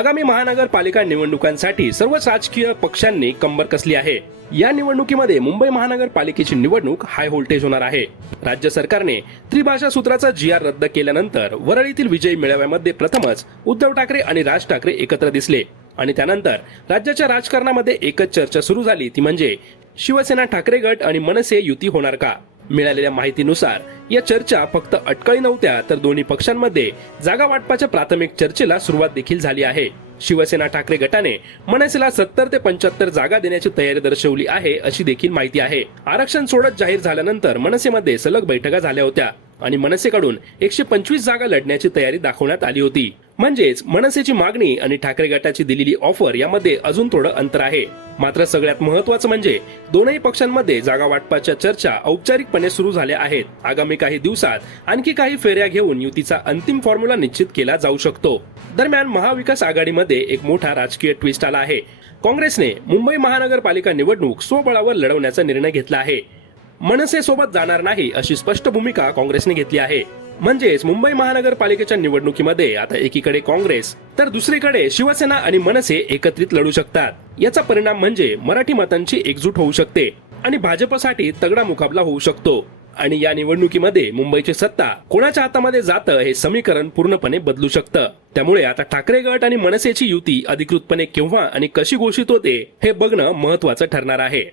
आगामी महानगरपालिका निवडणुकांसाठी सर्वच राजकीय पक्षांनी कंबर कसली आहे? या निवडणुकीमध्ये मुंबई महानगरपालिकेची निवडणूक हाय व्होल्टेज होणार आहे. राज्य सरकारने त्रिभाषा सूत्राचा जी आर रद्द केल्यानंतर वरळीतील विजयी मेळाव्यामध्ये प्रथमच उद्धव ठाकरे आणि राज ठाकरे एकत्र दिसले. आणि त्यानंतर राज्याच्या राजकारणामध्ये एकच चर्चा सुरू झाली ती म्हणजे शिवसेना ठाकरे गट आणि मनसे युती होणार का? मिळालेल्या माहितीनुसार या चर्चा फक्त अटकळी नव्हत्या तर दोन्ही पक्षांमध्ये जागा वाटपाच्या प्राथमिक चर्चेला सुरुवात देखील झाली आहे. शिवसेना ठाकरे गटाने मनसेला सत्तर ते पंच्याहत्तर जागा देण्याची तयारी दर्शवली आहे अशी देखील माहिती आहे. आरक्षण सोडत जाहीर झाल्यानंतर मनसेमध्ये सलग बैठका झाल्या होत्या आणि मनसेकडून एकशे पंचवीस जागा लढण्याची तयारी दाखवण्यात आली होती. म्हणजेच मनसेची मागणी आणि ठाकरे गटाची दिलेली ऑफर यामध्ये अजून थोडं अंतर आहे. मात्र सगळ्यात महत्वाचं म्हणजे दोनही पक्षांमध्ये जागा वाटपाच्या चर्चा औपचारिकपणे सुरू झाल्या आहेत. आगामी काही दिवसात आणखी काही फेऱ्या घेऊन युतीचा अंतिम फॉर्म्युला निश्चित केला जाऊ शकतो. दरम्यान महाविकास आघाडीमध्ये एक मोठा राजकीय ट्विस्ट आला आहे. काँग्रेसने मुंबई महानगरपालिका निवडणूक स्वबळावर लढवण्याचा निर्णय घेतला आहे. मनसे सोबत जाणार नाही अशी स्पष्ट भूमिका काँग्रेसने घेतली आहे. म्हणजेच मुंबई महानगरपालिकेच्या निवडणुकीमध्ये आता एकीकडे काँग्रेस तर दुसरीकडे शिवसेना आणि मनसे एकत्रित लढू शकतात. याचा परिणाम म्हणजे मराठी मतांची एकजूट होऊ शकते आणि भाजपसाठी तगडा मुकाबला होऊ शकतो. आणि या निवडणुकीमध्ये मुंबईची सत्ता कोणाच्या हातामध्ये जातं हे समीकरण पूर्णपणे बदलू शकतं. त्यामुळे आता ठाकरे गट आणि मनसेची युती अधिकृतपणे केव्हा आणि कशी घोषित होते हे बघणं महत्वाचं ठरणार आहे.